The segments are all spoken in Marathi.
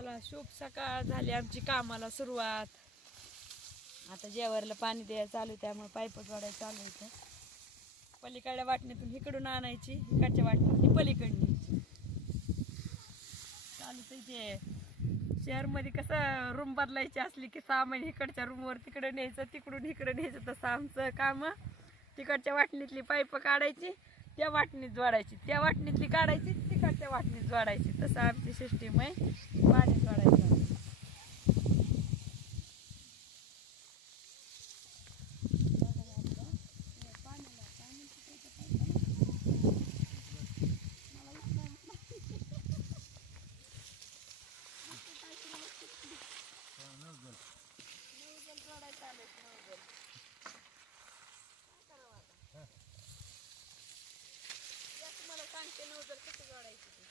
चला शुभ सकाळ झाली आमची कामाला सुरुवात. आता जेवायला पाणी द्यायला चालू आहे, त्यामुळे पाईप जोडायला चालू आहे पलीकडल्या वाटणीतून इकडून आणायची इकडच्या वाटणीतून पलीकडणी चालू ते शहर शहरमध्ये कसं रूम बदलायची असली की सामान इकडच्या रूमवर तिकडे न्यायचं तिकडून इकडे न्यायचं तसं आमचं काम. तिकडच्या वाटणीतली पाईप काढायची त्या वाटणीत जोडायची. त्या वाटणीतली काढायची तिकडच्या वाटणी जोडायची. तसं आमची सिस्टीम आहे. पाणी जोडायचं. तुम्हाला सांगते नवजर कसं जोडायचं ते.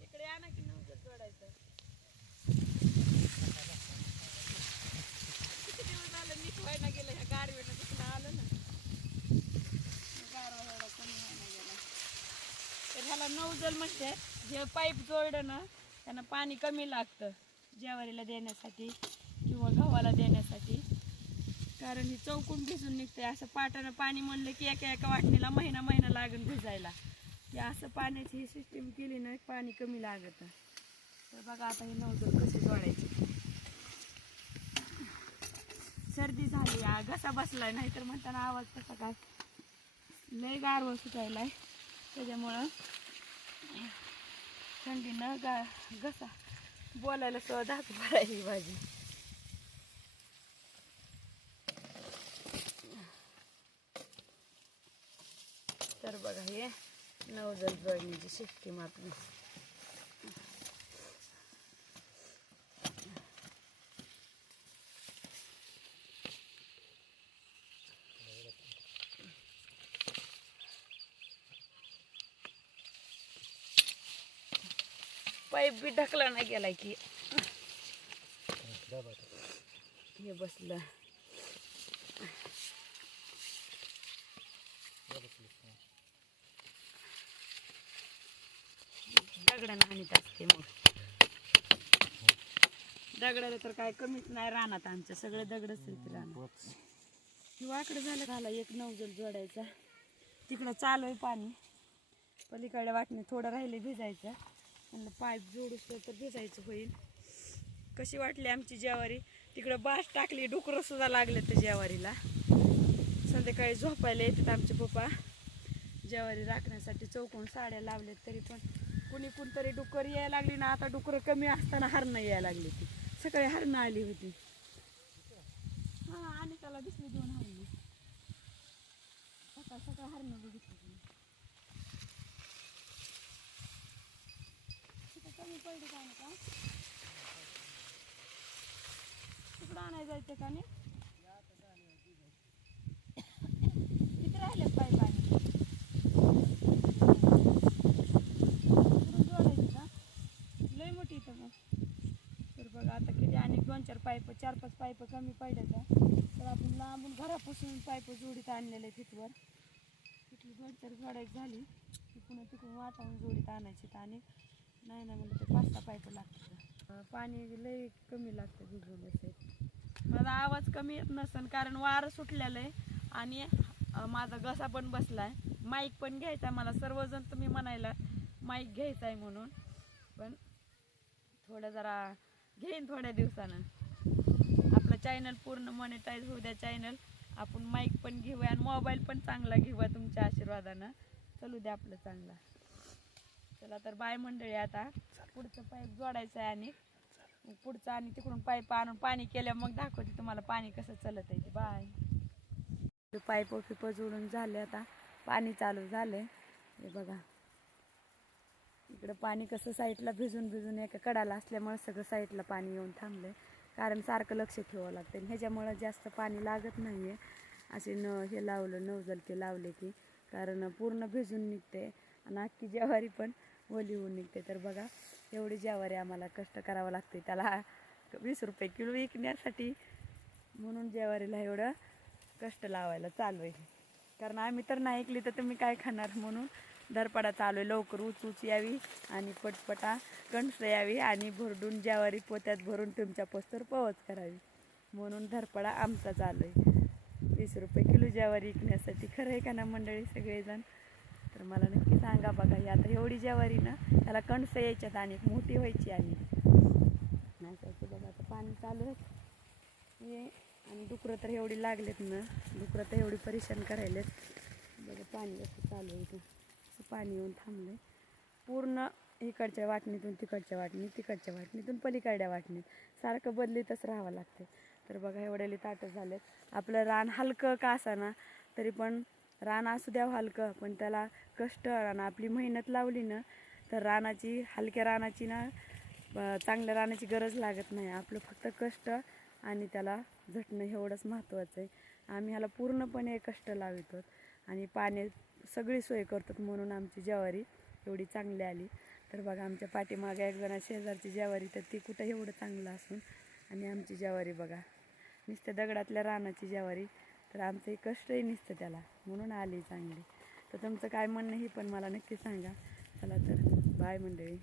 इकडे आणा की नवजर जोडायचं किती दिवस झालं नीट व्हायला गेलं ह्या गारवेनं दुखणं आलं ना. गारवा एवढा कमी व्हायला गेला. तर ह्याला नवजल म्हणते जे पाईप जोडलं ना त्यांना पाणी कमी लागतं ज्वारीला देण्यासाठी किंवा गव्हाला देण्यासाठी. कारण ही चौकून भिजून निघते. असं पाटानं पाणी म्हणलं की एका एका वाटणीला महिना महिना लागेल भिजायला. की असं पाण्याची ही सिस्टीम केली ना पाणी कमी लागत. तर बघा आता हे नवजल कसे जोडायचे. सर्दी झाली आ, घसा बसलाय नाहीतर म्हणताना आवाज कसा काय? लय गारवा सुटायलाय. त्याच्यामुळं थंडीनं गा घसा बोलायला सुद्धा धाक भरायची भाजी तर बघा हे नवजल जोडण्याची सिस्टीम आपली पाईप बी ढकला नाही गेलाय की. हे बसलं. दगडानं आणीत असते मग. दगडाला तर काय कमीच नाही रानात आमच्या सगळे दगडच आहेत रानात. हिवाकडे झालं झाला एक नवजल जोडायचा. तिकडं चालू आहे पाणी. पलीकडे वाटणे थोडं राहिले भिजायचं. म्हणलं पाईप जोडूस तर भिजायचं होईल. कशी वाटली आमची जेवारी? तिकडं बास टाकली डुकरं सुद्धा लागले त्या जेवारीला. संध्याकाळी झोपायला येतात आमचे पप्पा. जेवारी राखण्यासाठी चौकोन साड्या लावल्यात तरी पण कुणी कुणतरी डुकर यायला लागली ना आता डुकरं कमी असताना हरणं यायला लागली ती सकाळी हरणं आली होती. हा आणि त्याला दिसली दोन हरणी सकाळ सकाळ हरणं बघितली कमी पडली काय का? तिकडं आणायला जायचं का नाही किती राहिले पाईप आणि इकडून जोडायचं का लय मोठी इथं मग तर बघा आता किती आणि दोन चार पाच पाईप कमी पडल्यात तर आपण लांबून घरापासून पाईप जोडीत आणलेले तिथवर तिथली दोन चार जोडायची झाली. की पुन्हा तिकडून वाटावून जोडीत आणायची आणि नाही ना म्हणलं ते पाच सहा पाईप लागतात पाणी लय कमी लागतं भिजवण्यासाठी माझा आवाज कमी येत नसन कारण वारं सुटलेलं आहे आणि माझा घसा पण बसलाय. माईक पण घ्यायचा मला. सर्वजण तुम्ही म्हणायला माईक घ्यायचा आहे म्हणून. पण थोडं जरा घेईन थोड्या दिवसानं. चॅनल पूर्ण मॉनिटाईज होऊ द्या चॅनल आपण माईक पण घेऊया आणि मोबाईल पण चांगला घेऊया तुमच्या आशीर्वादानं. चलू द्या आपलं चांगला. चला तर बाय मंडळी आता. पुढचं पाईप जोडायचं आहे आणि पुढचं आणि तिकडून पाईप आणून पाणी केल्या मग दाखवते तुम्हाला पाणी कसं चलत आहे ते. बाय पाईप पिप जोडून झाले आता. पाणी चालू झालंय. हे बघा. इकडं पाणी कसं साईडला भिजून भिजून एका कडाला असल्यामुळे सगळं साईडला पाणी येऊन थांबलंय. कारण सारखं लक्ष ठेवावं लागतं. आणि ह्याच्यामुळं जास्त पाणी लागत नाही आहे असे न हे लावलं नवजलके लावले की कारण पूर्ण भिजून निघते. आणि अख्खी ज्वारी पण ओली होऊन निघते. तर बघा एवढी ज्वारी आम्हाला कष्ट करावं लागते. त्याला वीस रुपये किलो विकण्यासाठी म्हणून ज्वारीला एवढं कष्ट लावायला चालू आहे. कारण आम्ही तर नाही ऐकली तर तुम्ही काय खाणार? म्हणून धरपडा चालू आहे. लवकर उच उच यावी आणि पटपटा कणस यावी आणि भरडून ज्वारी पोत्यात भरून तुमच्या पोस्तर पवच करावी. म्हणून धरपडा आमचा चालू आहे. वीस रुपये किलो ज्यावारी विकण्यासाठी खरं आहे का ना मंडळी सगळेजण? तर मला नक्की सांगा बघा ही आता एवढी ज्वारी ना त्याला कणसं यायच्यात आणि मोठी व्हायची आणि नाही बघा आता पाणी चालू आहे. ये आणि डुकरं तर एवढी लागलेत ना डुकरं तर एवढी परेशान करायलेत. बघा पाणी असं चालू आहे इथं. असं पाणी येऊन थांबलं आहे पूर्ण इकडच्या वाटणीतून तिकडच्या वाटणी तिकडच्या वाटणीतून पलीकडच्या वाटणीत. सारखं बदलीतच राहावं लागते तर बघा एवढ्याली ताटं झालेत. आपलं रान हलकं का असाना तरी पण रान असू द्यावं हलकं पण त्याला कष्ट आणि आपली मेहनत लावली ना तर रानाची हलक्या रानाची ना चांगल्या रानाची गरज लागत नाही. आपलं फक्त कष्ट आणि त्याला झटणं एवढंच महत्त्वाचं आहे. आम्ही ह्याला पूर्णपणे कष्ट लावितो आणि पाणी सगळी सोय करतात म्हणून आमची ज्वारी एवढी चांगली आली. तर बघा आमच्या पाठीमागे एक जणा शेजारची ज्वारी तर ती कुठं एवढं चांगलं असून आणि आमची ज्वारी बघा नुसत्या दगडातल्या रानाची ज्वारी. तर आमचंही कष्टही निसतं त्याला म्हणून आली चांगली. तर तुमचं काय म्हणणं ही पण मला नक्की सांगा. चला तर बाय मंडळी.